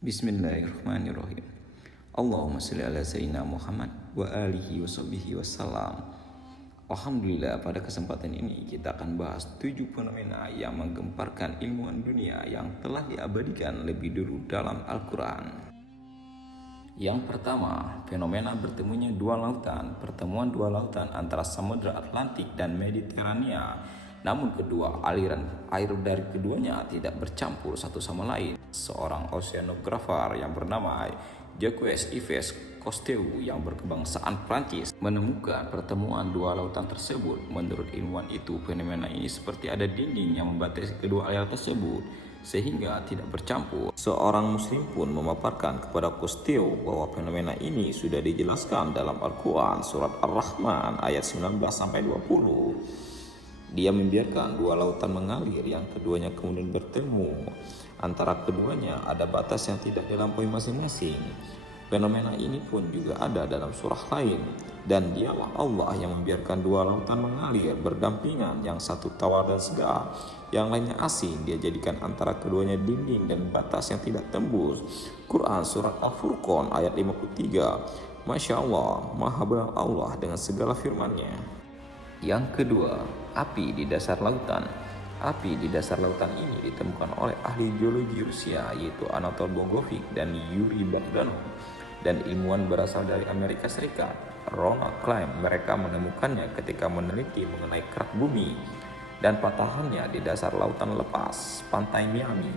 Bismillahirrahmanirrahim. Allahumma sholli ala sayyidina Muhammad wa alihi wa sahbihi wassalam. Alhamdulillah, pada kesempatan ini kita akan bahas 7 fenomena yang menggemparkan ilmuwan dunia yang telah diabadikan lebih dulu dalam Al-Quran. Yang pertama, fenomena bertemunya dua lautan, pertemuan dua lautan antara Samudra Atlantik dan Mediterania. Namun kedua aliran air dari keduanya tidak bercampur satu sama lain. Seorang oceanografer yang bernama Jacques-Yves Cousteau yang berkebangsaan Prancis menemukan pertemuan dua lautan tersebut. Menurut ilmuwan itu, fenomena ini seperti ada dinding yang membatasi kedua aliran tersebut sehingga tidak bercampur. Seorang muslim pun memaparkan kepada Cousteau bahwa fenomena ini sudah dijelaskan dalam Al-Quran surat Ar-Rahman ayat 19-20. Dia membiarkan dua lautan mengalir yang keduanya kemudian bertemu. Antara keduanya ada batas yang tidak dilampaui masing-masing. Fenomena ini pun juga ada dalam surah lain. Dan dialah Allah yang membiarkan dua lautan mengalir berdampingan, yang satu tawar dan segar, yang lainnya asin. Dia jadikan antara keduanya dinding dan batas yang tidak tembus. Quran surat Al-Furqan ayat 53. Masya Allah, maha benar Allah dengan segala firman-Nya. Yang kedua, api di dasar lautan. Api di dasar lautan ini ditemukan oleh ahli geologi Rusia yaitu Anatol Bongovic dan Yuri Bogdanov, dan ilmuwan berasal dari Amerika Serikat, Ronald Klein. Mereka menemukannya ketika meneliti mengenai kerak bumi dan patahannya di dasar lautan lepas pantai Miami.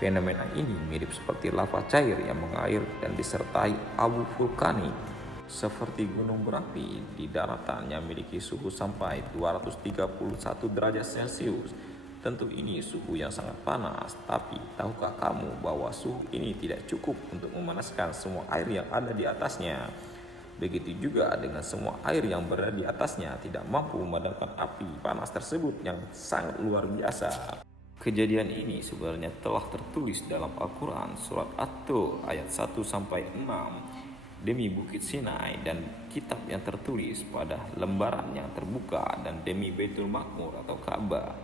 Fenomena ini mirip seperti lava cair yang mengalir dan disertai abu vulkanik seperti gunung berapi di daratan yang memiliki suhu sampai 231 derajat Celcius. Tentu ini suhu yang sangat panas, tapi tahukah kamu bahwa suhu ini tidak cukup untuk memanaskan semua air yang ada di atasnya? Begitu juga dengan semua air yang berada di atasnya tidak mampu memadamkan api panas tersebut yang sangat luar biasa. Kejadian ini sebenarnya telah tertulis dalam Al-Quran surat At-Tur ayat 1-6. Demi Bukit Sinai dan kitab yang tertulis pada lembaran yang terbuka, dan demi Baitul Makmur atau Ka'bah,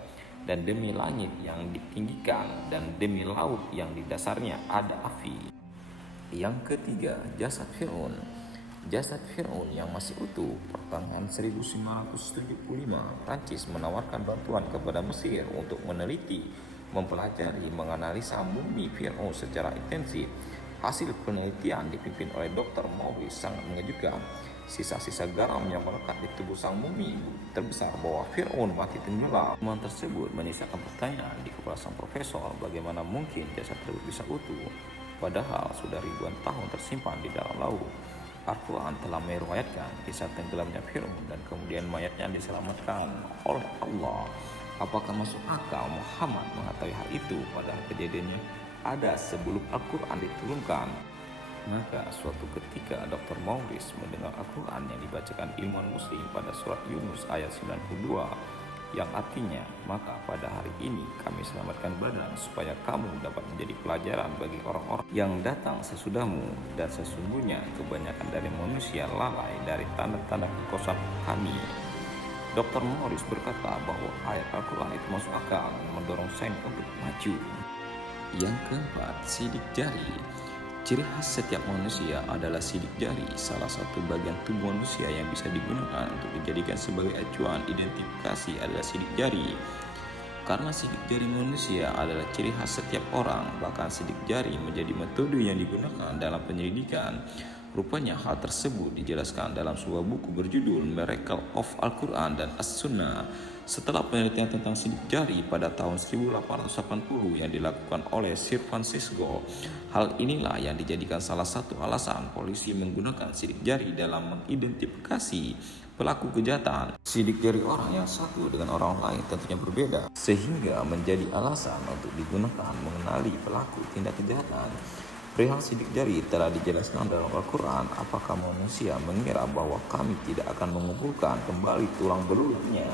dan demi langit yang ditinggikan, dan demi laut yang di dasarnya ada api. Yang ketiga, jasad Fir'aun. Jasad Fir'aun yang masih utuh. Pertengahan 1975, Prancis menawarkan bantuan kepada Mesir untuk meneliti, mempelajari, menganalisa mumi Fir'aun secara intensif. Hasil penelitian dipimpin oleh Dr. Maurice sangat mengejutkan. Sisa-sisa garam yang melekat di tubuh sang mumi terbesar bahwa Fir'aun mati tenggelam. Temuan tersebut menyisakan pertanyaan di kepala sang profesor, bagaimana mungkin jasad tersebut bisa utuh padahal sudah ribuan tahun tersimpan di dalam laut. Al-Quran telah meriwayatkan kisah tenggelamnya Fir'aun dan kemudian mayatnya diselamatkan oleh Allah. Apakah masuk akal Muhammad mengetahui hal itu padahal kejadiannya ada sebelum Al-Quran diturunkan? Maka suatu ketika Dr. Maurice mendengar Al-Quran yang dibacakan ilmuwan muslim pada surat Yunus ayat 92, yang artinya, maka pada hari ini kami selamatkan badan supaya kamu dapat menjadi pelajaran bagi orang-orang yang datang sesudahmu, dan sesungguhnya kebanyakan dari manusia lalai dari tanda-tanda kekuasaan kami. Dr. Maurice berkata bahwa ayat Al-Quran itu masuk akal dan mendorong sains untuk maju. Yang keempat, sidik jari. Ciri khas setiap manusia adalah sidik jari, salah satu bagian tubuh manusia yang bisa digunakan untuk dijadikan sebagai acuan identifikasi adalah sidik jari. Karena sidik jari manusia adalah ciri khas setiap orang, bahkan sidik jari menjadi metode yang digunakan dalam penyelidikan. Rupanya hal tersebut dijelaskan dalam sebuah buku berjudul Miracle of Al-Quran dan As-Sunnah. Setelah penelitian tentang sidik jari pada tahun 1880 yang dilakukan oleh Sir Francisco, hal inilah yang dijadikan salah satu alasan polisi menggunakan sidik jari dalam mengidentifikasi pelaku kejahatan. Sidik jari orang yang satu dengan orang lain tentunya berbeda, sehingga menjadi alasan untuk digunakan mengenali pelaku tindak kejahatan. Perihal sidik jari telah dijelaskan dalam Al-Quran. Apakah manusia mengira bahwa kami tidak akan mengumpulkan kembali tulang belulannya?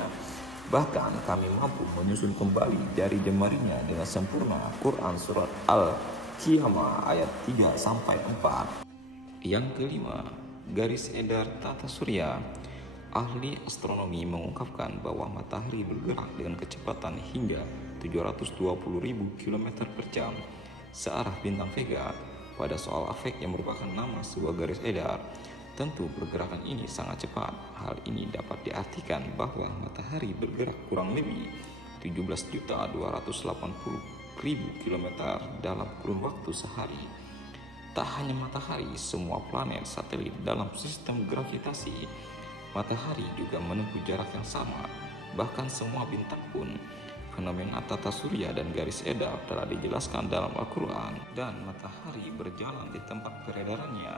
Bahkan kami mampu menyusun kembali jari jemarinya dengan sempurna. Quran surat Al-Qiyamah ayat 3-4. Yang kelima, garis edar tata surya. Ahli astronomi mengungkapkan bahwa matahari bergerak dengan kecepatan hingga 720.000 km per jam. searah bintang Vega pada soal afek yang merupakan nama sebuah garis edar. Tentu pergerakan ini sangat cepat. Hal ini dapat diartikan bahwa matahari bergerak kurang lebih 17.280.000 km dalam kurun waktu sehari. Tak hanya matahari, semua planet satelit dalam sistem gravitasi matahari juga menempuh jarak yang sama. Bahkan semua bintang pun. Fenomena tata surya dan garis edar telah dijelaskan dalam Al-Quran, dan matahari berjalan di tempat peredarannya.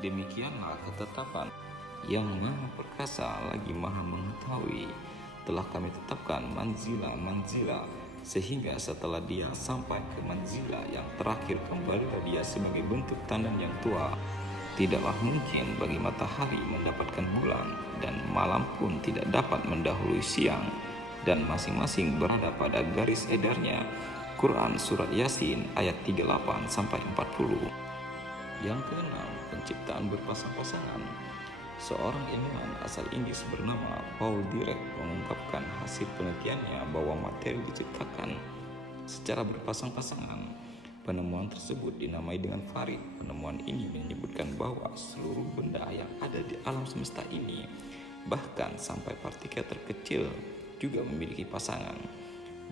Demikianlah ketetapan yang maha perkasa lagi maha mengetahui. Telah kami tetapkan manzila, sehingga setelah dia sampai ke manzila yang terakhir, kembalilah dia sebagai bentuk tandan yang tua. Tidaklah mungkin bagi matahari mendapatkan bulan, dan malam pun tidak dapat mendahului siang, dan masing-masing berada pada garis edarnya. Quran Surat Yasin ayat 38-40. Yang keenam, penciptaan berpasang-pasangan. Seorang ilmuwan asal Inggris bernama Paul Dirac mengungkapkan hasil penelitiannya bahwa materi diciptakan secara berpasang-pasangan. Penemuan tersebut dinamai dengan Farid. Penemuan ini menyebutkan bahwa seluruh benda yang ada di alam semesta ini, bahkan sampai partikel terkecil, juga memiliki pasangan.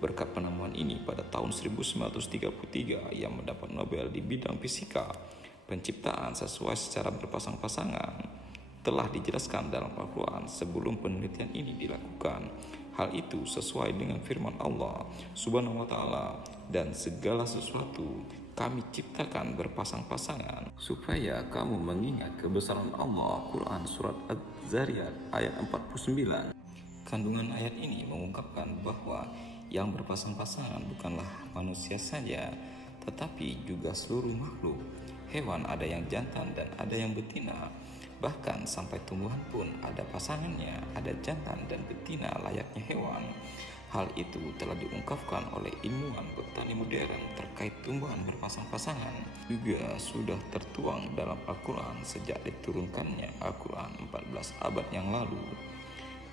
Berkat penemuan ini pada tahun 1933 ia mendapat Nobel di bidang fisika. Penciptaan sesuai secara berpasang-pasangan telah dijelaskan dalam Al-Quran sebelum penelitian ini dilakukan. Hal itu sesuai dengan firman Allah Subhanahu wa Ta'ala, dan segala sesuatu kami ciptakan berpasang-pasangan supaya kamu mengingat kebesaran Allah. Quran Surat Az-Zariyat ayat 49. Kandungan ayat ini mengungkapkan bahwa yang berpasang-pasangan bukanlah manusia saja, tetapi juga seluruh makhluk. Hewan ada yang jantan dan ada yang betina. Bahkan sampai tumbuhan pun ada pasangannya, ada jantan dan betina layaknya hewan. Hal itu telah diungkapkan oleh ilmuwan botani modern terkait tumbuhan berpasang-pasangan. Juga sudah tertuang dalam Al-Quran sejak diturunkannya Al-Quran 14 abad yang lalu.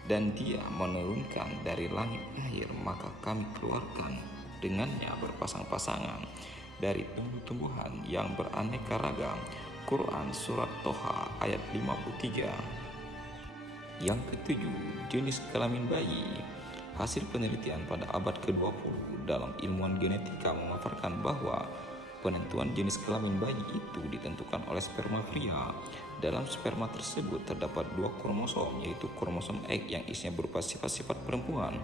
Dan dia menurunkan dari langit air, maka kami keluarkan dengannya berpasang-pasangan dari tumbuh-tumbuhan yang beraneka ragam. Quran Surat Toha ayat 53. Yang ketujuh, jenis kelamin bayi. Hasil penelitian pada abad ke-20 dalam ilmuwan genetika memaparkan bahwa penentuan jenis kelamin bayi itu ditentukan oleh sperma pria. Dalam sperma tersebut terdapat 2 kromosom, yaitu kromosom X yang isinya berupa sifat-sifat perempuan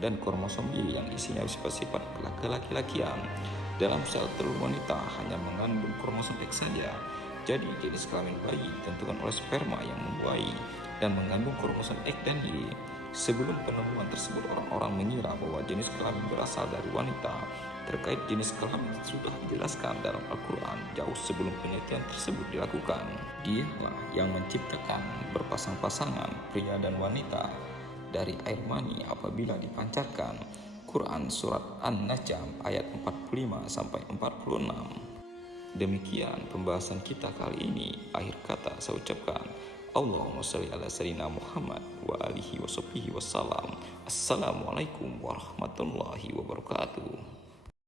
dan kromosom Y yang isinya sifat-sifat laki-lakian. Dalam sel telur wanita hanya mengandung kromosom X saja. Jadi jenis kelamin bayi ditentukan oleh sperma yang membuahi dan mengandung kromosom X dan Y. Sebelum penemuan tersebut, orang-orang mengira bahwa jenis kelamin berasal dari wanita. Terkait jenis kelamin sudah dijelaskan dalam Al-Quran jauh sebelum penelitian tersebut dilakukan. Dialah yang menciptakan berpasang-pasangan pria dan wanita dari air mani apabila dipancarkan. Quran Surat An-Najm ayat 45-46. Demikian pembahasan kita kali ini. Akhir kata saya ucapkan Allahumma sholli ala sayyidina Muhammad wa alihi wa sahbihi wassalam. Assalamualaikum warahmatullahi wabarakatuh.